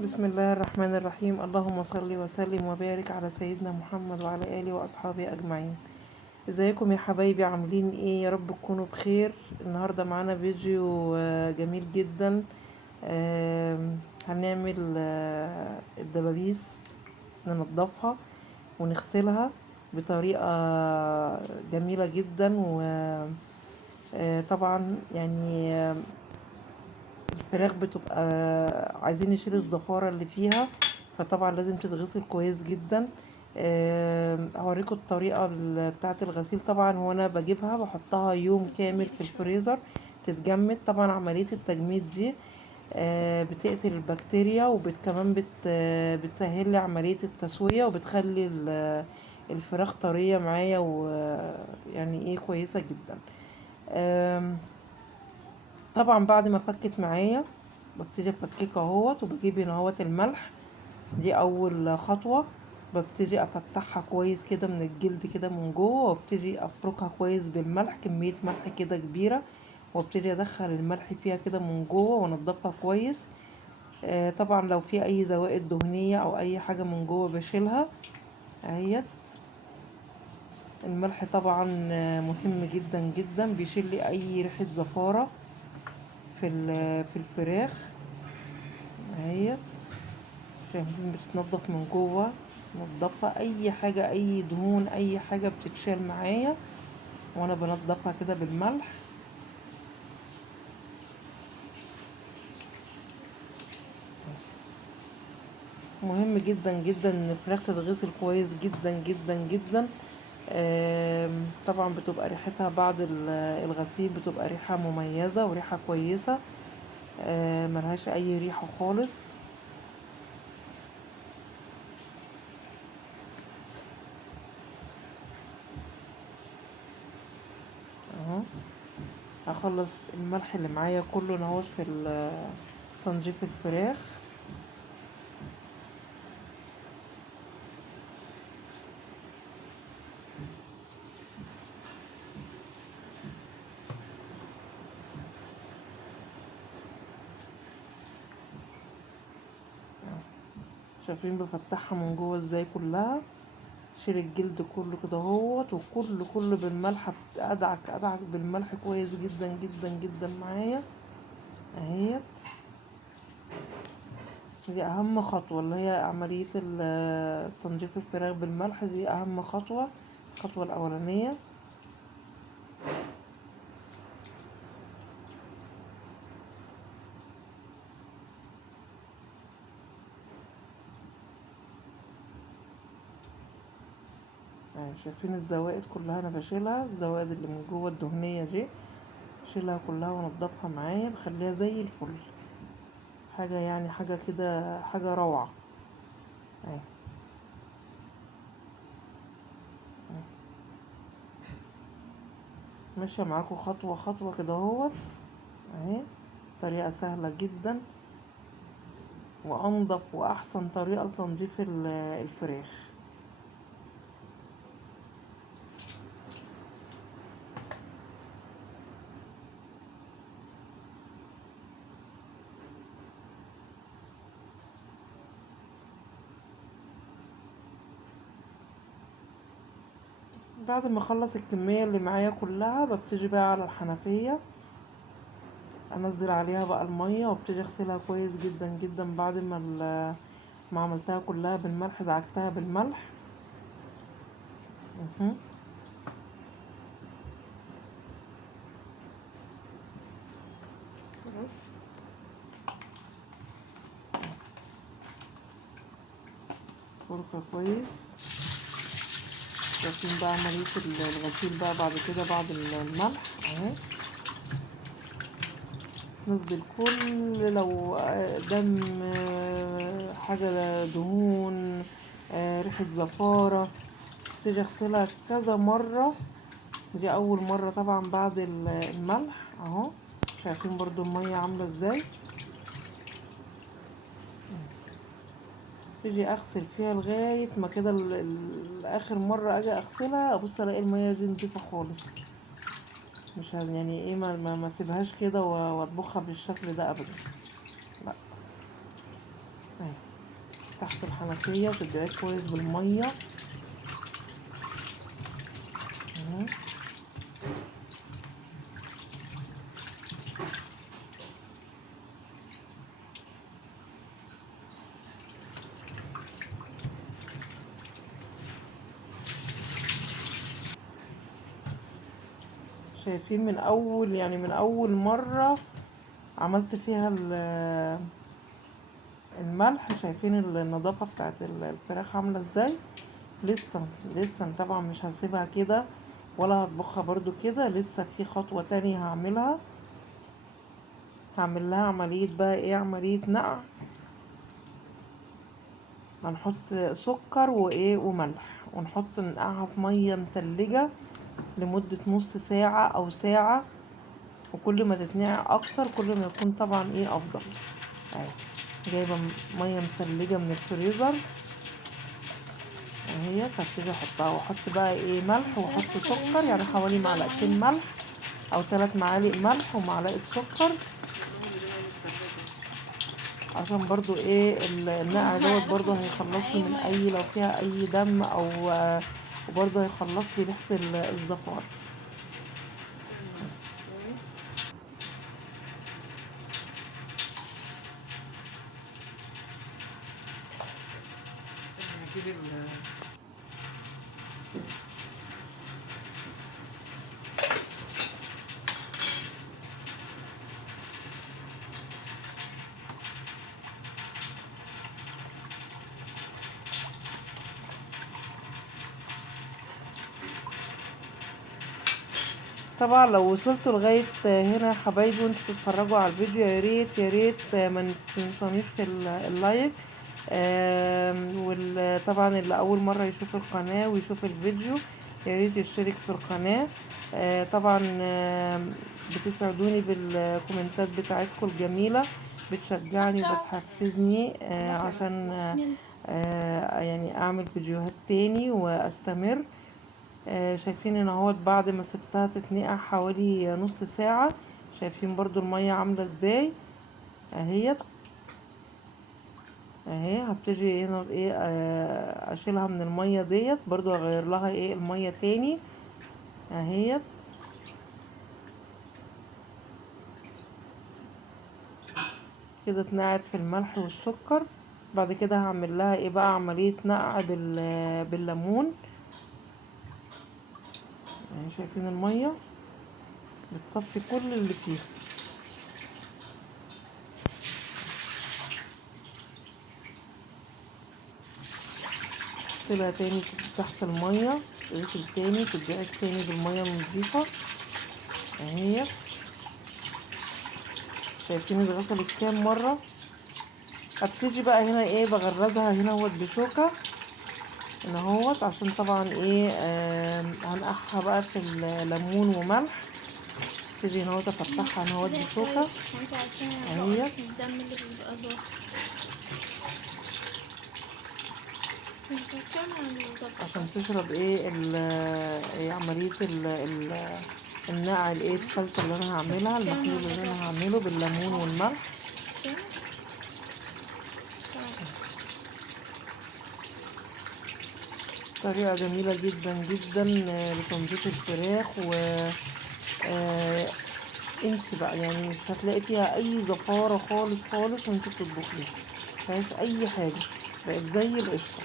بسم الله الرحمن الرحيم. اللهم صل وسلم وبارك على سيدنا محمد وعلى آله وأصحابه أجمعين. ازيكم يا حبايبي؟ عاملين ايه؟ يا رب تكونوا بخير. النهاردة معانا فيديو جميل جدا. هنعمل الدبابيس، ننضفها ونغسلها بطريقة جميلة جدا. وطبعا يعني الفراخ بتبقى عايزين نشيل الزفارة اللي فيها، فطبعا لازم تتغسل كويس جدا. هوريكم الطريقة بتاعة الغسيل. طبعا هو انا بجيبها بحطها يوم كامل في الفريزر تتجمد. طبعا عملية التجميد دي بتقتل البكتيريا، وكمان بتسهل لي عملية التسوية، وبتخلي الفراخ طرية معايا، ويعني ايه كويسة جدا. آم، طبعا بعد ما فكت معايا ببتدي افككها اهوت، وبجيب هنا اهوت الملح. دي اول خطوة. ببتدي افتحها كويس كده من الجلد كده من جوه، وابتدي افركها كويس بالملح، كمية ملح كده كبيرة، وابتدي ادخل الملح فيها كده من جوه وانضفها كويس. طبعا لو في اي زوائد دهنية او اي حاجة من جوه بشيلها اهيت. الملح طبعا مهم جدا جدا، بيشيل لي اي ريحة زفارة في الفراخ اهيت. شايفين بتتنضف من جوه، منضفة اي حاجة، اي دهون، اي حاجة بتتشال معايا وانا بنضفها كده بالملح. مهم جدا جدا ان الفراخ تتغسل كويس جدا جدا جدا. طبعا بتبقى ريحتها بعد الغسيل بتبقى ريحة مميزة وريحة كويسة. ملهاش اي ريحة خالص. اهو هخلص الملح اللي معايا كله نهوش في تنظيف الفراخ. شايفين بفتحها من جوه ازاي كلها؟ شيل الجلد كله كده اهوت، وكله بالملح. ادعك ادعك بالملح كويس جدا جدا جدا معايا اهيت. دي اهم خطوة، اللي هي عملية تنظيف الفراخ بالملح. دي اهم خطوة، الخطوة الاولانية. شايفين الزوائد كلها انا بشيلها، الزوائد اللي من جوه الدهنية دي بشيلها كلها وانضفها معايا، بخليها زي الفل. حاجة يعني حاجة كده، حاجة روعة اهي. ماشية معاكم خطوة خطوة كده اهوت اهي. طريقة سهلة جدا، وانضف واحسن طريقة لتنظيف الفراخ. بعد ما اخلص الكمية اللي معايا كلها ببتدي بقى على الحنفية، انزل عليها بقى المية، وابتدي اغسلها كويس جدا جدا. بعد ما عملتها كلها بالملح، دعكتها بالملح. مهم. فركة كويس. شايفين بقى عملية الغسيل بقى بعد كده بعد الملح اهي. نزل كل لو دم، حاجة دهون، ريحة زفارة، ابتدي اغسلها كذا مرة. دي اول مرة طبعا بعد الملح اهو. شايفين برضو المية عاملة ازاي؟ ابتدي اغسل فيها لغاية ما كده اخر مرة اجي اغسلها ابص الاقي المية دي نضيفة خالص. مش يعني ايه، ما اسيبهاش كده واطبخها بالشكل ده ابدا، لا. تحت الحنفية وتدعيه كويس بالمية اهو. شايفين من اول يعني من اول مرة عملت فيها الملح، شايفين النظافة بتاعت الفراخ عاملة ازاي. لسه طبعا مش هسيبها كده ولا هطبخها برضو كده، لسه في خطوة تانية هعملها. هعمل لها عملية بقى ايه، عملية نقع. هنحط سكر وايه وملح، ونحط ننقعها في مية متلجة لمدة نص ساعة او ساعة، وكل ما تتنقع اكتر كل ما يكون طبعا ايه افضل. اهي جايبة مية متلجة من الفريزر اهي، هبتدي احطها واحط بقى ايه ملح واحط سكر، يعني حوالي معلقتين ملح او 3 معالق ملح ومعلقة سكر، عشان برضو ايه النقع دوت برضو هيخلصلي من اي لو فيها اي دم او وبرضو هيخلصلي ريحة الزفار. طبعا لو وصلتوا لغاية هنا يا حبايبي وانتوا بتتفرجوا على الفيديو، يا ريت ما تنسونيش اللايك. وطبعا اللي اول مرة يشوف القناة ويشوف الفيديو يا ريت يشترك في القناة. طبعا بتسعدوني بالكومنتات بتاعتكم الجميلة، بتشجعني وبتحفزني عشان يعني اعمل فيديوهات تاني واستمر. شايفين ان اهوت بعد ما سبتها تتنقع حوالي نص ساعة، شايفين برضو المية عاملة ازاي اهي. اهي هبتدي هنا ايه اشيلها من المية ديت، برضو اغير لها ايه المية تاني اهيت. كده اتنقعت في الملح والسكر. بعد كده هعمل لها ايه بقى عملية نقع بالليمون يعني، شايفين المية بتصفي كل اللي فيه. سيبها تاني تحت المية تغسل تاني، تدعك تاني بالمية النضيفة اهي. شايفين اتغسلت كام مرة. ابتدي بقى هنا ايه بغرزها هنا اهوت بشوكة هنا اهوت، عشان طبعا ايه هنقعها بقى في الليمون وملح. ابتدي هنا اهوت افتحها هنا اهوت بشوكة اهي، عشان تشرب ايه عملية النقع الايه الخلطة اللي انا هعملها، المخلول اللي انا هعمله بالليمون والملح. طريقة جميلة جدا جدا لتنظيف الفراخ، و انسي بقى يعني مش هتلاقي فيها اي زفارة خالص خالص وانت بتطبخيها، مفيهاش اي حاجة، بقت زي القشطة.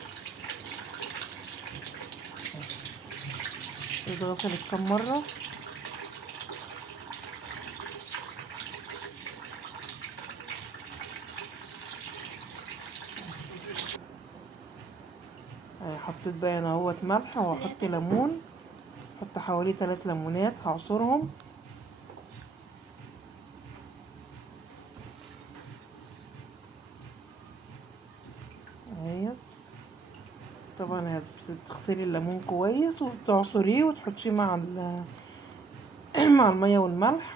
اتغسلت كام مرة. حطيت بقى هنا اهوت ملح وهحط ليمون، حط حوالي 3 ليمونات هعصرهم اهيت. طبعا هتغسلي الليمون كويس وتعصريه وتحطيه مع مع المية والملح.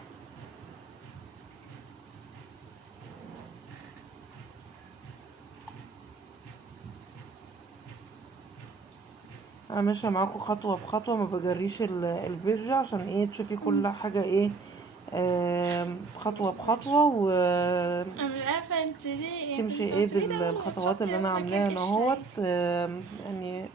انا ماشيه معاكم خطوه بخطوه، ما بجريش الفيديو عشان ايه تشوفي كل حاجه ايه خطوه بخطوه. و انا مش عارفه انت ليه يعني تمشي ايه بتوصلي ده اول ما بالخطوات اللي تحطي انا اول عاملاها مكان انا قشر اهوت. عادي. يعني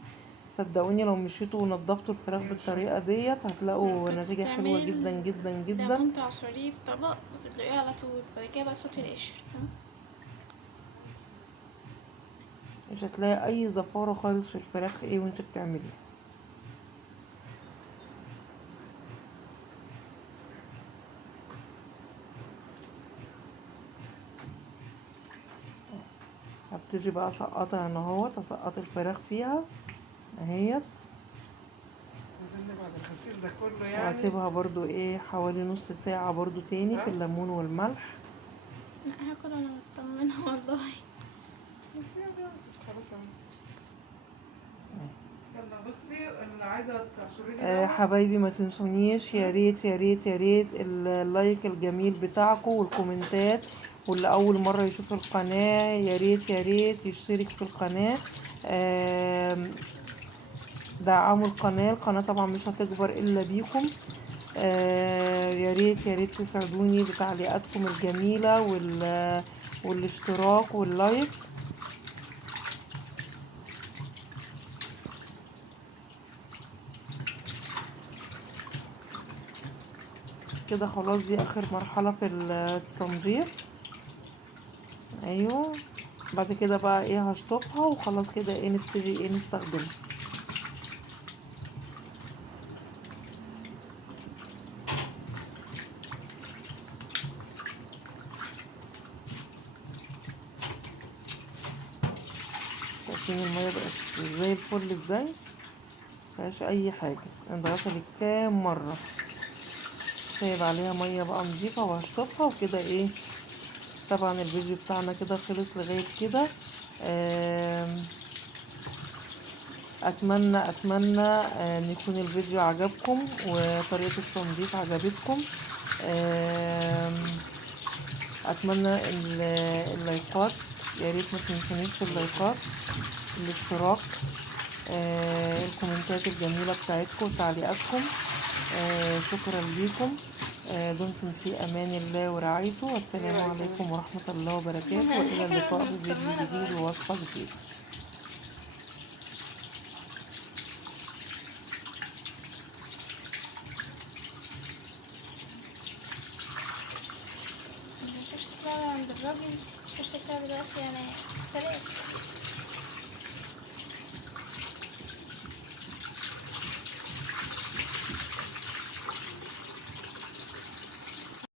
صدقوني لو مشيتوا ونضفتوا الفراخ بالطريقة ديت هتلاقوا كنت نتيجة حلوة تعملي جدا جدا جدا. الليمون تعصريه في طبق وتدلقيه على طول، بعد كده بقى تحطي القشر. تمام. مش هتلاقي اي زفارة خالص في الفراخ ايه وانت بتعمليها. هبتدي بقى اسقطها هنا اهوت، اسقط الفراخ فيها اهيت، نزلنا بعد الغسيل ده كله يعني. واسيبها برضو ايه حوالي نص ساعة برضو تاني في الليمون والملح. لا هاكل وانا مطمنة والله. خلاص يلا بصي اللي عايزه تعصري لي دوت. حبايبي ما تنسونيش، يا ريت يا ريت يا ريت اللايك الجميل بتاعكم والكومنتات، واللي اول مره يشوف القناه يا ريت يا ريت يشترك في القناه. دعموا القناه طبعا مش هتكبر الا بيكم. يا ريت يا ريت تساعدوني بتعليقاتكم الجميله والاشتراك واللايك. كده خلاص دي اخر مرحله في التنظيف. ايوه، بعد كده بقى ايه هشطفها وخلاص كده ايه نبتدي ايه نستخدمها. شايفين المية بقت زي الفل ازاي، مفيهاش اي حاجة، اتغسلت كام مرة. سايب عليها مية بقى نضيفة وهشطفها وكده ايه. طبعا الفيديو بتاعنا كده خلص لغاية كده. اتمنى ان يكون الفيديو عجبكم وطريقة التنظيف عجبتكم. اتمنى اللايكات، يا ريت ما تنسونيش في اللايكات، الاشتراك، الكومنتات الجميلة بتاعتكم وتعليقاتكم. شكرا ليكم. دمتم في امان الله ورعايته، والسلام عليكم ورحمة الله وبركاته، والى هاكل اللقاء وانا في فيديو مطمنة جديد بقى. ووصفة جديدة. مش شكلها عند الراجل، مش شكلها دلوقتي يعني. سلام.